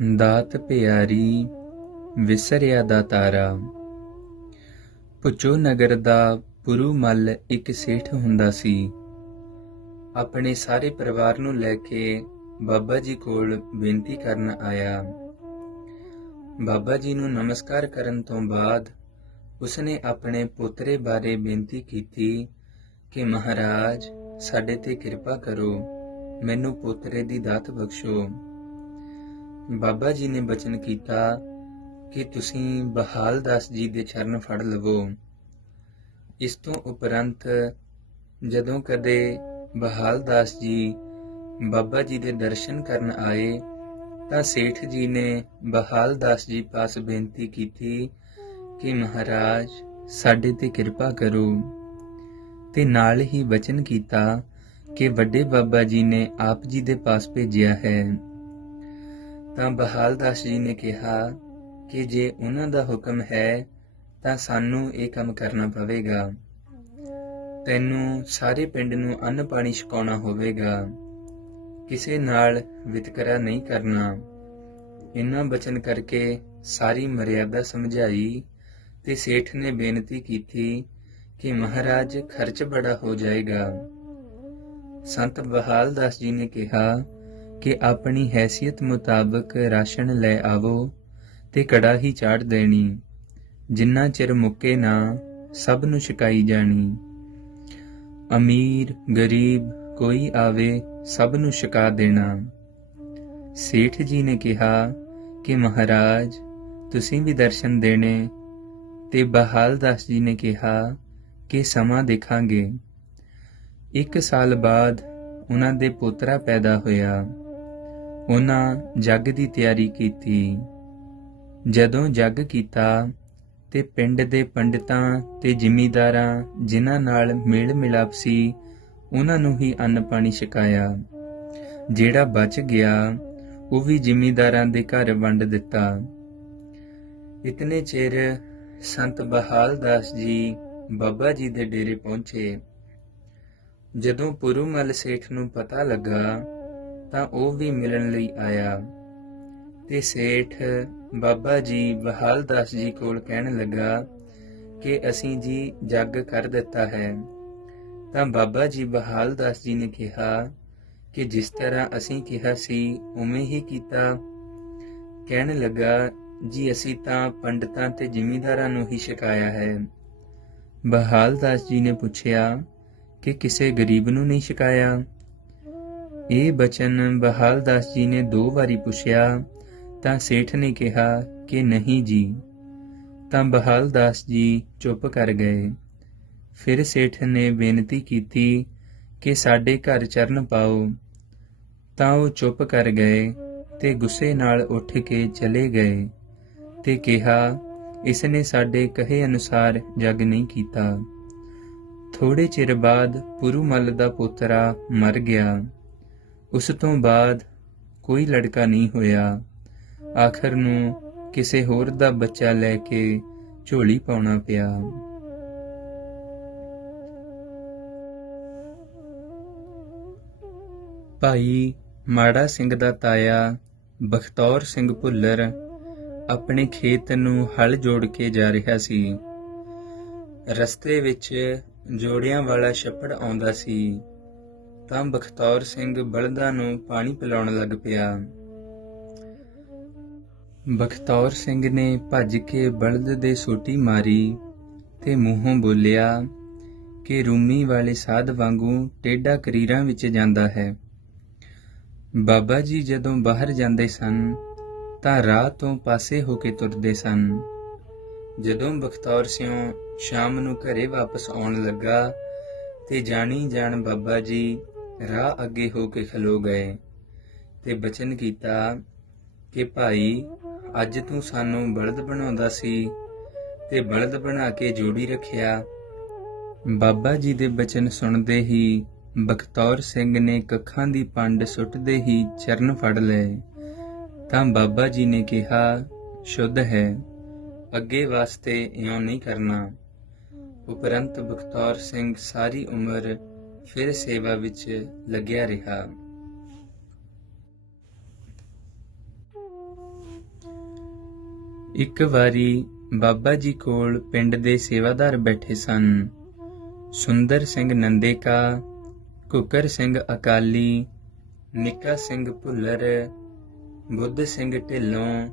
ਦਾਤ ਪਿਆਰੀ ਵਿਸਰਿਆ ਦਾ ਤਾਰਾ। ਭੁੱਚੋ ਨਗਰ ਦਾ ਪੁਰੂ ਮੱਲ ਇੱਕ ਸੇਠ ਹੁੰਦਾ ਸੀ। ਆਪਣੇ ਸਾਰੇ ਪਰਿਵਾਰ ਨੂੰ ਲੈ ਕੇ ਬਾਬਾ ਜੀ ਕੋਲ ਬੇਨਤੀ ਕਰਨ ਆਇਆ। ਬਾਬਾ ਜੀ ਨੂੰ ਨਮਸਕਾਰ ਕਰਨ ਤੋਂ ਬਾਅਦ ਉਸਨੇ ਆਪਣੇ ਪੋਤਰੇ ਬਾਰੇ ਬੇਨਤੀ ਕੀਤੀ ਕਿ ਮਹਾਰਾਜ ਸਾਡੇ ਤੇ ਕਿਰਪਾ ਕਰੋ, ਮੈਨੂੰ ਪੋਤਰੇ ਦੀ ਦਾਤ ਬਖਸ਼ੋ। ਬਾਬਾ ਜੀ ਨੇ ਬਚਨ ਕੀਤਾ ਕਿ ਤੁਸੀਂ ਬਹਾਲ ਦਾਸ ਜੀ ਦੇ ਚਰਨ ਫੜ ਲਵੋ। ਇਸ ਤੋਂ ਉਪਰੰਤ ਜਦੋਂ ਕਦੇ ਬਹਾਲ ਦਾਸ ਜੀ ਬਾਬਾ ਜੀ ਦੇ ਦਰਸ਼ਨ ਕਰਨ ਆਏ ਤਾਂ ਸੇਠ ਜੀ ਨੇ ਬਹਾਲ ਦਾਸ ਜੀ ਪਾਸ ਬੇਨਤੀ ਕੀਤੀ ਕਿ ਮਹਾਰਾਜ ਸਾਡੇ ਤੇ ਕਿਰਪਾ ਕਰੋ, ਤੇ ਨਾਲ ਹੀ ਬਚਨ ਕੀਤਾ ਕਿ ਵੱਡੇ ਬਾਬਾ ਜੀ ਨੇ ਆਪ ਜੀ ਦੇ ਪਾਸ ਭੇਜਿਆ ਹੈ। ਤਾਂ ਬਹਾਲ ਦਾਸ ਜੀ ਨੇ ਕਿਹਾ ਕਿ ਜੇ ਉਹਨਾਂ ਦਾ ਹੁਕਮ ਹੈ ਤਾਂ ਸਾਨੂੰ ਇਹ ਕੰਮ ਕਰਨਾ ਪਵੇਗਾ। ਤੈਨੂੰ ਸਾਰੇ ਪਿੰਡ ਨੂੰ ਅੰਨ ਪਾਣੀ ਛਕਾਉਣਾ ਹੋਵੇਗਾ, ਕਿਸੇ ਨਾਲ ਵਿਤਕਰਾ ਨਹੀਂ ਕਰਨਾ। ਇਹਨਾਂ ਬਚਨ ਕਰਕੇ ਸਾਰੀ ਮਰਿਆਦਾ ਸਮਝਾਈ ਤੇ ਸੇਠ ਨੇ ਬੇਨਤੀ ਕੀਤੀ ਕਿ ਮਹਾਰਾਜ ਖਰਚ ਬੜਾ ਹੋ ਜਾਏਗਾ। ਸੰਤ ਬਹਾਲ ਦਾਸ ਜੀ ਨੇ ਕਿਹਾ ਕਿ ਆਪਣੀ ਹੈਸੀਅਤ ਮੁਤਾਬਕ ਰਾਸ਼ਨ ਲੈ ਆਵੋ ਤੇ ਕੜਾਹੀ ਚਾੜ ਦੇਣੀ, ਜਿੰਨਾ ਚਿਰ ਮੁੱਕੇ ਨਾ ਸਭ ਨੂੰ ਛਕਾਈ ਜਾਣੀ। ਅਮੀਰ ਗਰੀਬ ਕੋਈ ਆਵੇ ਸਭ ਨੂੰ ਛਕਾ ਦੇਣਾ। ਸੇਠ ਜੀ ਨੇ ਕਿਹਾ ਕਿ ਮਹਾਰਾਜ ਤੁਸੀਂ ਵੀ ਦਰਸ਼ਨ ਦੇਣੇ, ਤੇ ਬਹਾਲ ਦਾਸ ਜੀ ਨੇ ਕਿਹਾ ਕਿ ਸਮਾਂ ਦੇਖਾਂਗੇ। 1 ਸਾਲ ਬਾਅਦ ਉਹਨਾਂ ਦੇ ਪੋਤਰਾ ਪੈਦਾ ਹੋਇਆ। ਉਹਨਾਂ ਜੱਗ ਦੀ ਤਿਆਰੀ ਕੀਤੀ। ਜਦੋਂ ਜੱਗ ਕੀਤਾ ਤੇ ਪਿੰਡ ਦੇ ਪੰਡਿਤਾਂ ਤੇ ਜ਼ਿਮੀਂਦਾਰਾਂ ਜਿਨ੍ਹਾਂ ਨਾਲ ਮੇਲ ਮਿਲਾਪ ਸੀ ਉਹਨਾਂ ਨੂੰ ਹੀ ਅੰਨ ਪਾਣੀ ਛਕਾਇਆ। ਜਿਹੜਾ ਬਚ ਗਿਆ ਉਹ ਵੀ ਜ਼ਿਮੀਂਦਾਰਾਂ ਦੇ ਘਰ ਵੰਡ ਦਿੱਤਾ। ਇਤਨੇ ਚਿਰ ਸੰਤ ਬਹਾਲ ਦਾਸ ਜੀ ਬਾਬਾ ਜੀ ਦੇ ਡੇਰੇ ਪਹੁੰਚੇ। ਜਦੋਂ ਪੁਰੂ ਮੱਲ ਸੇਠ ਨੂੰ ਪਤਾ ਲੱਗਾ ਤਾਂ ਉਹ ਵੀ ਮਿਲਣ ਲਈ ਆਇਆ, ਤੇ ਸੇਠ ਬਾਬਾ ਜੀ ਬਹਾਲ ਦਾਸ ਜੀ ਕੋਲ ਕਹਿਣ ਲੱਗਾ ਕਿ ਅਸੀਂ ਜੀ ਜੱਗ ਕਰ ਦਿੱਤਾ ਹੈ। ਤਾਂ ਬਾਬਾ ਜੀ ਬਹਾਲ ਦਾਸ ਜੀ ਨੇ ਕਿਹਾ ਕਿ ਜਿਸ ਤਰ੍ਹਾਂ ਅਸੀਂ ਕਿਹਾ ਸੀ ਉਵੇਂ ਹੀ ਕੀਤਾ। ਕਹਿਣ ਲੱਗਾ ਜੀ ਅਸੀਂ ਤਾਂ ਪੰਡਤਾਂ ਤੇ ਜ਼ਿਮੀਂਦਾਰਾਂ ਨੂੰ ਹੀ ਛਕਾਇਆ ਹੈ। ਬਹਾਲ ਦਾਸ ਜੀ ਨੇ ਪੁੱਛਿਆ ਕਿ ਕਿਸੇ ਗਰੀਬ ਨੂੰ ਨਹੀਂ ਛਕਾਇਆ। ਇਹ ਬਚਨ ਬਹਾਲ ਦਾਸ ਜੀ ਨੇ 2 ਵਾਰੀ ਪੁੱਛਿਆ ਤਾਂ ਸੇਠ ਨੇ ਕਿਹਾ ਕਿ ਨਹੀਂ ਜੀ। ਤਾਂ ਬਹਾਲ ਦਾਸ ਜੀ ਚੁੱਪ ਕਰ ਗਏ। ਫਿਰ ਸੇਠ ਨੇ ਬੇਨਤੀ ਕੀਤੀ ਕਿ ਸਾਡੇ ਘਰ ਚਰਨ ਪਾਓ। ਤਾਂ ਉਹ ਚੁੱਪ ਕਰ ਗਏ ਤੇ ਗੁੱਸੇ ਨਾਲ ਉੱਠ ਕੇ ਚਲੇ ਗਏ ਤੇ ਕਿਹਾ ਇਸ ਨੇ ਸਾਡੇ ਕਹੇ ਅਨੁਸਾਰ ਜੱਗ ਨਹੀਂ ਕੀਤਾ। ਥੋੜੇ ਚਿਰ ਬਾਅਦ ਪੁਰੂ ਮੱਲ ਦਾ ਪੋਤਰਾ ਮਰ ਗਿਆ। ਉਸ ਤੋਂ ਬਾਅਦ ਕੋਈ ਲੜਕਾ ਨਹੀਂ ਹੋਇਆ। ਆਖਰ ਨੂੰ ਕਿਸੇ ਹੋਰ ਦਾ ਬੱਚਾ ਲੈ ਕੇ ਝੋਲੀ ਪਾਉਣਾ ਪਿਆ। ਭਾਈ ਮਾੜਾ ਸਿੰਘ ਦਾ ਤਾਇਆ ਬਖਤੌਰ ਸਿੰਘ ਭੁੱਲਰ ਆਪਣੇ ਖੇਤ ਨੂੰ ਹਲ ਜੋੜ ਕੇ ਜਾ ਰਿਹਾ ਸੀ। ਰਸਤੇ ਵਿੱਚ ਜੋੜਿਆਂ ਵਾਲਾ ਛੱਪੜ ਆਉਂਦਾ ਸੀ ਤਾਂ ਬਖਤੌਰ ਸਿੰਘ ਬਲਦਾਂ ਨੂੰ ਪਾਣੀ ਪਿਲਾਉਣ ਲੱਗ ਪਿਆ। ਬਖਤੌਰ ਸਿੰਘ ਨੇ ਭੱਜ ਕੇ ਬਲਦ ਦੇ ਸੋਟੀ ਮਾਰੀ ਤੇ ਮੂੰਹੋਂ ਬੋਲਿਆ ਕਿ ਰੂਮੀ ਵਾਲੇ ਸਾਧ ਵਾਂਗੂ ਟੇਢਾ ਕਰੀਰਾਂ ਵਿੱਚ ਜਾਂਦਾ ਹੈ। ਬਾਬਾ ਜੀ ਜਦੋਂ ਬਾਹਰ ਜਾਂਦੇ ਸਨ ਤਾਂ ਰਾਹ ਤੋਂ ਪਾਸੇ ਹੋ ਕੇ ਤੁਰਦੇ ਸਨ। ਜਦੋਂ ਬਖਤੌਰ ਸਿੰਘ ਸ਼ਾਮ ਨੂੰ ਘਰੇ ਵਾਪਸ ਆਉਣ ਲੱਗਾ ਤੇ ਜਾਣੀ ਜਾਣ ਬਾਬਾ ਜੀ ਰਾਹ ਅੱਗੇ ਹੋ ਕੇ ਖਲੋ ਗਏ ਤੇ ਬਚਨ ਕੀਤਾ ਕਿ ਭਾਈ ਅੱਜ ਤੂੰ ਸਾਨੂੰ ਬਲਦ ਬਣਾਉਂਦਾ ਸੀ ਤੇ ਬਲਦ ਬਣਾ ਕੇ ਜੋੜੀ ਰੱਖਿਆ। ਬਾਬਾ ਜੀ ਦੇ ਬਚਨ ਸੁਣਦੇ ਹੀ ਬਖਤੌਰ ਸਿੰਘ ਨੇ ਕੱਖਾਂ ਦੀ ਪੰਡ ਸੁੱਟਦੇ ਹੀ ਚਰਨ ਫੜ ਲਏ। ਤਾਂ ਬਾਬਾ ਜੀ ਨੇ ਕਿਹਾ ਸ਼ੁੱਧ ਹੈ, ਅੱਗੇ ਵਾਸਤੇ ਇਉਂ ਨਹੀਂ ਕਰਨਾ। ਉਪਰੰਤ ਬਖਤੌਰ ਸਿੰਘ ਸਾਰੀ ਉਮਰ ਫਿਰ ਸੇਵਾ ਵਿੱਚ ਲੱਗਿਆ ਰਿਹਾ। ਇੱਕ ਵਾਰੀ ਬਾਬਾ ਜੀ ਕੋਲ ਪਿੰਡ ਦੇ ਸੇਵਾਦਾਰ ਬੈਠੇ ਸਨ। ਸੁੰਦਰ ਸਿੰਘ ਨੰਦੇਕਾ, ਕੁੱਕਰ ਸਿੰਘ ਅਕਾਲੀ, ਨਿੱਕਾ ਸਿੰਘ ਭੁੱਲਰ, ਬੁੱਧ ਸਿੰਘ ਢਿੱਲੋਂ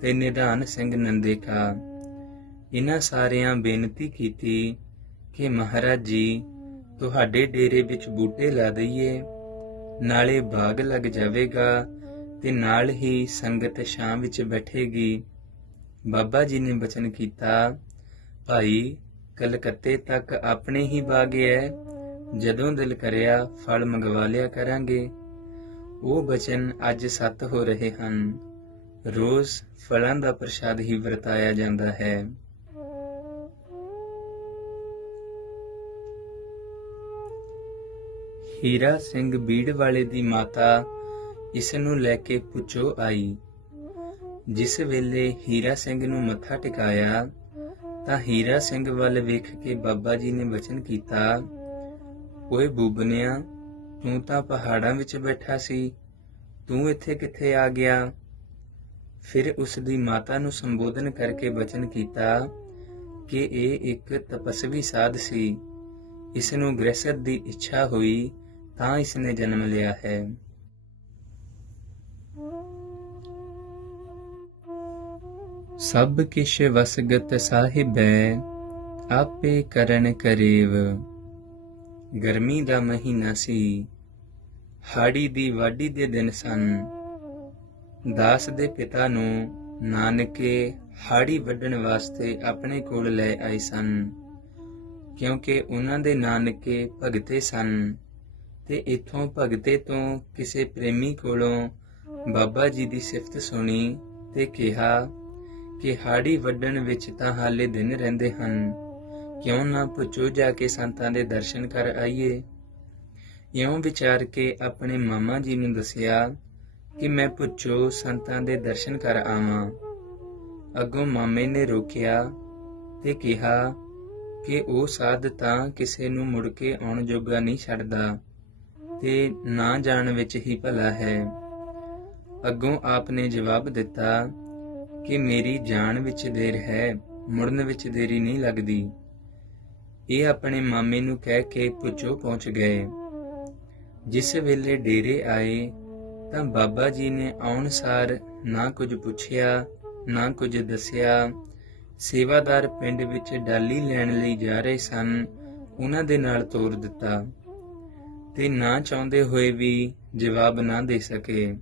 ਤੇ ਨਿਧਾਨ ਸਿੰਘ ਨੰਦੇਕਾ। ਇਹਨਾਂ ਸਾਰਿਆਂ ਬੇਨਤੀ ਕੀਤੀ ਕਿ ਮਹਾਰਾਜ ਜੀ, ਤੁਹਾਡੇ ਡੇਰੇ ਵਿੱਚ ਬੂਟੇ ਲਾ ਦਈਏ, ਨਾਲੇ ਬਾਗ ਲੱਗ ਜਾਵੇਗਾ ਤੇ ਨਾਲ ਹੀ ਸੰਗਤ ਛਾਂ ਵਿੱਚ ਬੈਠੇਗੀ। ਬਾਬਾ ਜੀ ਨੇ ਬਚਨ ਕੀਤਾ, ਭਾਈ, ਕਲਕੱਤੇ ਤੱਕ ਆਪਣੇ ਹੀ ਬਾਗ ਹੈ, ਜਦੋਂ ਦਿਲ ਕਰਿਆ ਫਲ ਮੰਗਵਾ ਲਿਆ ਕਰਾਂਗੇ। ਉਹ ਬਚਨ ਅੱਜ ਸੱਤ ਹੋ ਰਹੇ ਹਨ। ਰੋਜ਼ ਫਲਾਂ ਦਾ ਪ੍ਰਸ਼ਾਦ ਹੀ ਵਰਤਾਇਆ ਜਾਂਦਾ ਹੈ। ਹੀਰਾ ਸਿੰਘ ਬੀੜ ਵਾਲੇ ਦੀ ਮਾਤਾ ਇਸ ਨੂੰ ਲੈ ਕੇ ਪੁੱਛੋ ਆਈ। ਜਿਸ ਵੇਲੇ ਹੀਰਾ ਸਿੰਘ ਨੂੰ ਮੱਥਾ ਟਿਕਾਇਆ ਤਾਂ ਹੀਰਾ ਸਿੰਘ ਵੱਲ ਵੇਖ ਕੇ ਬਾਬਾ ਜੀ ਨੇ ਬਚਨ ਕੀਤਾ, ਓਏ ਬੂਬਨਿਆ, ਤੂੰ ਤਾਂ ਪਹਾੜਾਂ ਵਿੱਚ ਬੈਠਾ ਸੀ, ਤੂੰ ਇੱਥੇ ਕਿੱਥੇ ਆ ਗਿਆ? ਫਿਰ ਉਸ ਦੀ ਮਾਤਾ ਨੂੰ ਸੰਬੋਧਨ ਕਰਕੇ ਬਚਨ ਕੀਤਾ ਕਿ ਇਹ ਇੱਕ ਤਪਸਵੀ ਸਾਧ ਸੀ, ਇਸ ਨੂੰ ਗ੍ਰਹਿਸਥ ਦੀ ਇੱਛਾ ਹੋਈ ਤਾਂ ਇਸ ਨੇ ਜਨਮ ਲਿਆ ਹੈ। ਸਭ ਕਿਛ ਵਸਗਤ ਸਾਹਿਬੈ, ਆਪੇ ਕਰਨ ਕਰੇਵ। ਗਰਮੀ ਦਾ ਮਹੀਨਾ ਸੀ। ਹਾੜੀ ਦੀ ਵਾਢੀ ਦੇ ਦਿਨ ਸਨ। ਦਾਸ ਦੇ ਪਿਤਾ ਨੂੰ ਨਾਨਕੇ ਹਾੜੀ ਵੱਢਣ ਵਾਸਤੇ ਆਪਣੇ ਕੋਲ ਲੈ ਆਏ ਸਨ, ਕਿਉਂਕਿ ਉਹਨਾਂ ਦੇ ਨਾਨਕੇ ਭਗਤੇ ਸਨ ਤੇ ਇੱਥੋਂ ਭਗਤੇ ਤੋਂ ਕਿਸੇ ਪ੍ਰੇਮੀ ਕੋਲੋਂ ਬਾਬਾ ਜੀ ਦੀ ਸਿਫਤ ਸੁਣੀ ਤੇ ਕਿਹਾ ਕਿ ਹਾੜੀ ਵੱਢਣ ਵਿੱਚ ਤਾਂ ਹਾਲੇ ਦਿਨ ਰਹਿੰਦੇ ਹਨ, ਕਿਉਂ ਨਾ ਪੁੱਛੋ ਜਾ ਕੇ ਸੰਤਾਂ ਦੇ ਦਰਸ਼ਨ ਕਰ ਆਈਏ। ਇਉਂ ਵਿਚਾਰ ਕੇ ਆਪਣੇ ਮਾਮਾ ਜੀ ਨੂੰ ਦੱਸਿਆ ਕਿ ਮੈਂ ਪੁੱਛੋ ਸੰਤਾਂ ਦੇ ਦਰਸ਼ਨ ਕਰ ਆਵਾਂ। ਅੱਗੋਂ ਮਾਮੇ ਨੇ ਰੋਕਿਆ ਤੇ ਕਿਹਾ ਕਿ ਉਹ ਸਾਧ ਤਾਂ ਕਿਸੇ ਨੂੰ ਮੁੜ ਕੇ ਆਉਣ ਜੋਗਾ ਨਹੀਂ ਛੱਡਦਾ ਤੇ ਨਾ ਜਾਣ ਵਿੱਚ ਹੀ ਭਲਾ ਹੈ। ਅੱਗੋਂ ਆਪ ਨੇ ਜਵਾਬ ਦਿੱਤਾ ਕਿ ਮੇਰੀ ਜਾਣ ਵਿੱਚ ਦੇਰ ਹੈ, ਮੁੜਨ ਵਿੱਚ ਦੇਰੀ ਨਹੀਂ ਲੱਗਦੀ। ਇਹ ਆਪਣੇ ਮਾਮੇ ਨੂੰ ਕਹਿ ਕੇ ਪੁੱਛੋ ਪਹੁੰਚ ਗਏ। ਜਿਸ ਵੇਲੇ ਡੇਰੇ ਆਏ ਤਾਂ ਬਾਬਾ ਜੀ ਨੇ ਆਉਣ ਸਾਰ ਨਾ ਕੁਝ ਪੁੱਛਿਆ ਨਾ ਕੁਝ ਦੱਸਿਆ। ਸੇਵਾਦਾਰ ਪਿੰਡ ਵਿੱਚ ਡਾਲੀ ਲੈਣ ਲਈ ਜਾ ਰਹੇ ਸਨ, ਉਹਨਾਂ ਦੇ ਨਾਲ ਤੋਰ ਦਿੱਤਾ ਤੇ ਨਾ ਚਾਹੁੰਦੇ ਹੋਏ ਵੀ ਜਵਾਬ ਨਾ ਦੇ ਸਕੇ।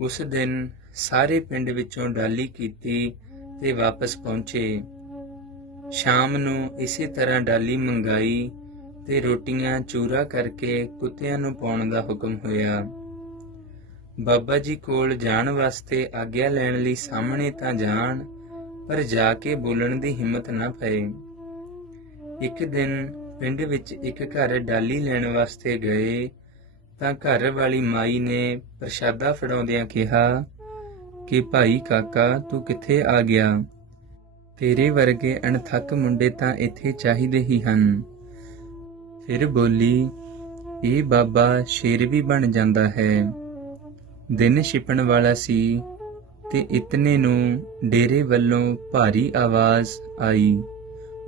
ਉਸ ਦਿਨ ਸਾਰੇ ਪਿੰਡ ਵਿੱਚੋਂ ਡਾਲੀ ਕੀਤੀ ਤੇ ਵਾਪਸ ਪਹੁੰਚੇ। ਸ਼ਾਮ ਨੂੰ ਇਸੇ ਤਰ੍ਹਾਂ ਡਾਲੀ ਮੰਗਾਈ ਤੇ ਰੋਟੀਆਂ ਚੂਰਾ ਕਰਕੇ ਕੁੱਤਿਆਂ ਨੂੰ ਪਾਉਣ ਦਾ ਹੁਕਮ ਹੋਇਆ। ਬਾਬਾ ਜੀ ਕੋਲ ਜਾਣ ਵਾਸਤੇ ਆਗਿਆ ਲੈਣ ਲਈ ਸਾਹਮਣੇ ਤਾਂ ਜਾਣ, ਪਰ ਜਾ ਕੇ ਬੋਲਣ ਦੀ ਹਿੰਮਤ ਨਾ ਪਏ। ਇੱਕ ਦਿਨ ਪਿੰਡ ਵਿੱਚ ਇੱਕ ਘਰ ਡਾਲੀ ਲੈਣ ਵਾਸਤੇ ਗਏ ਤਾਂ ਘਰ ਵਾਲੀ ਮਾਈ ਨੇ ਪ੍ਰਸ਼ਾਦਾ ਫੜਾਉਂਦਿਆਂ ਕਿਹਾ ਕਿ ਭਾਈ ਕਾਕਾ, ਤੂੰ ਕਿੱਥੇ ਆ ਗਿਆ? ਤੇਰੇ ਵਰਗੇ ਅਣਥੱਕ ਮੁੰਡੇ ਤਾਂ ਇੱਥੇ ਚਾਹੀਦੇ ਹੀ ਹਨ। ਫਿਰ ਬੋਲੀ, ਇਹ ਬਾਬਾ ਸ਼ੇਰ ਵੀ ਬਣ ਜਾਂਦਾ ਹੈ। ਦਿਨ ਛਿਪਣ ਵਾਲਾ ਸੀ ਤੇ ਇਤਨੇ ਨੂੰ ਡੇਰੇ ਵੱਲੋਂ ਭਾਰੀ ਆਵਾਜ਼ ਆਈ,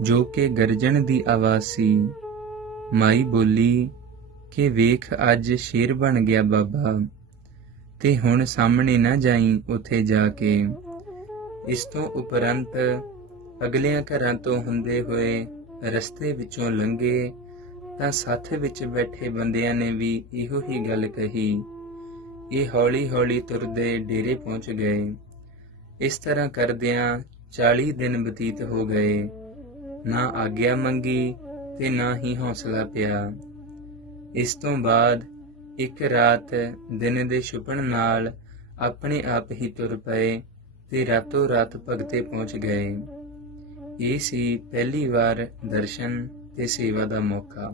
ਜੋ ਕਿ ਗਰਜਣ ਦੀ ਆਵਾਜ਼ ਸੀ। ਮਾਈ ਬੋਲੀ ਕਿ ਵੇਖ, ਅੱਜ ਸ਼ੇਰ ਬਣ ਗਿਆ ਬਾਬਾ, ਤੇ ਹੁਣ ਸਾਹਮਣੇ ਨਾ ਜਾਈਂ ਉੱਥੇ ਜਾ ਕੇ। ਇਸ ਤੋਂ ਉਪਰੰਤ ਅਗਲਿਆਂ ਘਰਾਂ ਤੋਂ ਹੁੰਦੇ ਹੋਏ ਰਸਤੇ ਵਿੱਚੋਂ ਲੰਘੇ ਤਾਂ ਸਾਥ ਵਿੱਚ ਬੈਠੇ ਬੰਦਿਆਂ ਨੇ ਵੀ ਇਹੋ ਹੀ ਗੱਲ ਕਹੀ। ਇਹ ਹੌਲੀ ਹੌਲੀ ਤੁਰਦੇ ਡੇਰੇ ਪਹੁੰਚ ਗਏ। ਇਸ ਤਰ੍ਹਾਂ ਕਰਦਿਆਂ 40 ਦਿਨ ਬਤੀਤ ਹੋ ਗਏ। ਨਾ ਆਗਿਆ ਮੰਗੀ ਤੇ ਨਾ ਹੀ ਹੌਸਲਾ ਪਿਆ। ਇਸ ਤੋਂ ਬਾਅਦ ਇੱਕ ਰਾਤ ਦਿਨ ਦੇ ਛੁਪਣ ਨਾਲ ਆਪਣੇ ਆਪ ਹੀ ਤੁਰ ਪਏ ਤੇ ਰਾਤੋਂ ਰਾਤ ਭਗਤੇ ਪਹੁੰਚ ਗਏ। ਇਹ ਸੀ ਪਹਿਲੀ ਵਾਰ ਦਰਸ਼ਨ ਤੇ ਸੇਵਾ ਦਾ ਮੌਕਾ।